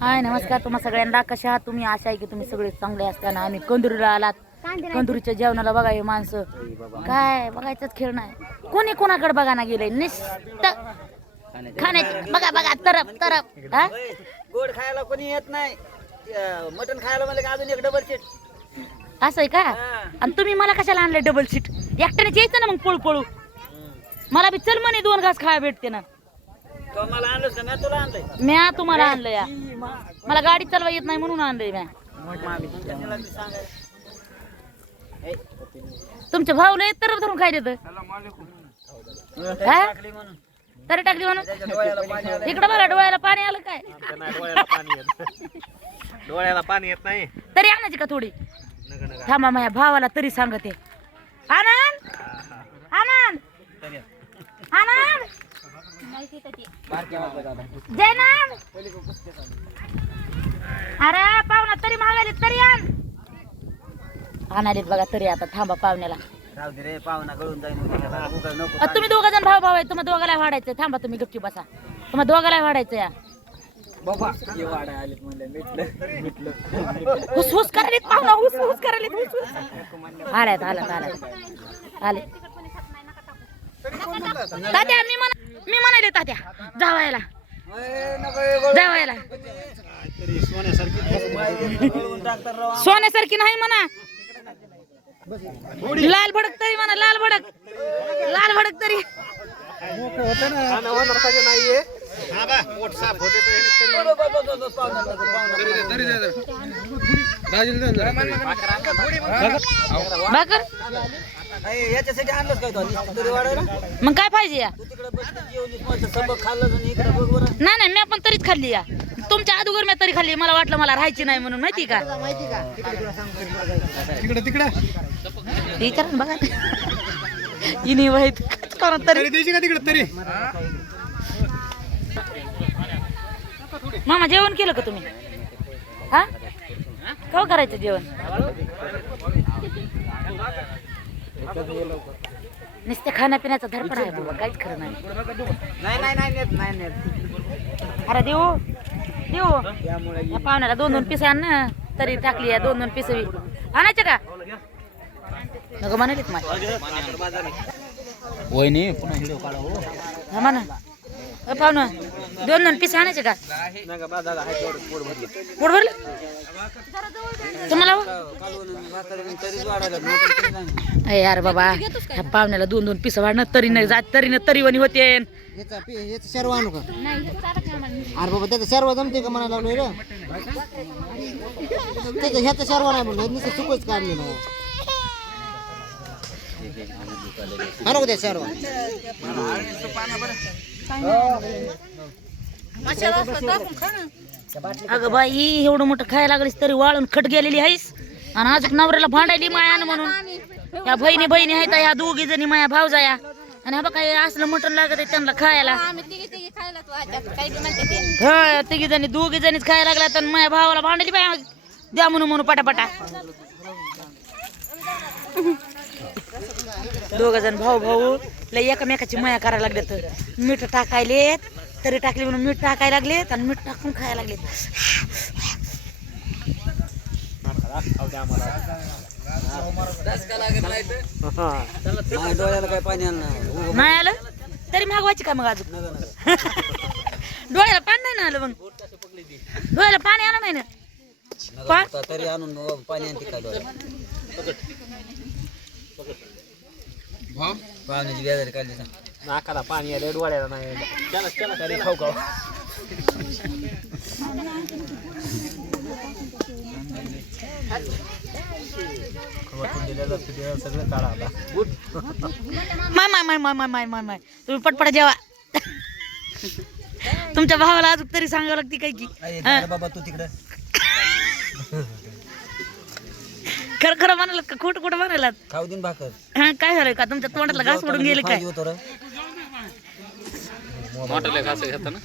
हाय नमस्कार तुम्हा सगळ्यांना. कशा आहात तुम्ही? आशा आहे की तुम्ही सगळे चांगले असताना. आम्ही कंदुरीला आलात. कंदुरीच्या जेवणाला बघा हे माणसं. काय? बघायचंच खेळ नाही. कोणी कोणाकडे बघा ना गेलंय? निस्त. खाण्याची बघा बघा तरप तरप. हा? गोड खायला कोणी येत नाही. मटन खायला म्हणलं की अजून एक डबल सीट असं आहे का आणि तुम्ही मला कशाला आणलं डबल सीट एकट्याने यायचं ना मग पळू पळू मला बी चल म्हणे दोन घास खाया भेटते ना. तो मला आणलंच का मी तुला आणलंय? म्या तुम्हाला आणलं या. मला गाडी चालवा येत नाही म्हणून आणलंय म्या. त्याला मी सांगायला ए, तुमच्या भाऊला येत तर. धरून खायला येतं हा? टाकली म्हणून तरी टाकली म्हणून? त्याच्या डोळ्याला पाणी आलं. इकडं बघा डोळ्याला पाणी आलं काय? डोळ्याला पाणी येत डोळ्याला पाणी येत नाही. तरी आणायची का थोडी? नका नका थांबा माझ्या भावाला तरी सांगते. आनंद आनंद अरे पाहुणा तरी मागायले तरी आण. आणालेत बघा तरी आता थांबा पाहुण्याला. राहू दे रे पाहुणा गळून जाईन उद्या. त्याला उगाच नको अ, तुम्ही दोघ जण भाऊ भाऊ आहे तुम्हाला दोघाला वाढायचं थांबा तुम्ही गपची बसा. तुम्हाला दोघाला वाढायचं या. बाबा ये वाडा आलेत म्हणलं मिटलं मिटलं. हुस हुस करायलेत पाहुणा हुस हुस करायलेत हुस हुस. आल्यात आल्यात आल्यात. आले. मी म्हणा मी म्हणाले त्या जावायला. जावायला. सोन्यासारखी नाही म्हणा. लाल भडक तरी म्हणा लाल भडक. लाल भडक तरी. भाकर? याच्यासाठी आणलंच काय मग काय पाहिजे या? नाही नाही मी पण तरीच खाल्ली या. तुमच्या अगोदर मी तरी खाल्ली मला वाटलं मला राहायची नाही म्हणून माहिती का? तिकडे तिकडे. ना बघा. इनी वाईट कोणा तरी. द्यायची का तिकडे तरी? मामा जेवण केलं का तुम्ही? हा? कव करायचं जेवण? नुसते खाण्यापिण्याचा धडपड आहे बाबा काहीच खरं नाही. नाही नाही नाही नेत नाही नेत अरे देऊ देऊ. त्यामुळे या पाहुण्याला दोन दोन पिसे आण ना. तरी टाकली या दोन दोन पिसे आणायचे का? नको म्हणालीत माझ्या वहिनी पुन्हा व्हिडिओ काढा हो. हा म्हणा पाहुणं. दोन दोन पिसे आणायचे का? पोट भरलं. तुम्हाला यार बाबा ह्या पाहुण्याला दोन दोन पिसं वाढणं तरी नाही जात तरी न तरी वणी होते. सर्व आणू का? अरे बाबा त्याचा सर्व जमते का म्हणायला लागलोय रे? त्याचा ह्याचा सर्व नाही म्हणलं नुसतं सुकच काढलेलं आहे आणू त्या सर्व अगं बाई एवढं मोठं खायला लागलीस तरी वाळून खट गेलेली आहेस. आणि अजून नवऱ्याला भांडायली मायान म्हणून. या बहिणी बहिणी आहेत ह्या दोघी जणी माया भावजाया आणि हा काही असलं मटण लागत आहे त्यांना खायला. हा तिघी जणी दोघी जणीच खायला लागल्या तर माझ्या भावाला भांडली बाय द्या म्हणून म्हणून पटापटा. दोघ जण भाऊ भाऊ लय एकमेकाची माया करायला लागल्यात. मीठ टाकायलेत. तरी टाकले म्हणून मीठ टाकायला लागलेत आणि मीठ टाकून खायला लागलेत. डोळ्याला काय पाणी आलं नाही आलं? तरी मागवायची का मग अजून? डोळ्याला पाणी नाही ना आलं मग? डोळ्याला पाणी आलं नाही ना? तरी आणून पाणी आणते काय डोळ्याला पाण्याची बेजारी काढली सांग. नाकाला पाणी आलं डोळ्याला नाही. चला चला तरी खाऊ खाऊ. सगळं काढा आता. माय माय माय माय माय माय माय. माय तुम्ही पटपट जेवा. तुमच्या भावाला अजून तरी सांगावं लागते काय की? हा. बाबा तू तिकडे. खरं खरं म्हणालात का? खोटं खोटं म्हणालात? खाऊ दिन भाकर. हा काय झालं का? तुमच्या तोंडातला घास पडून गेले काय? पाहिजे होतं रे. મોટલે ખાસે હતા ને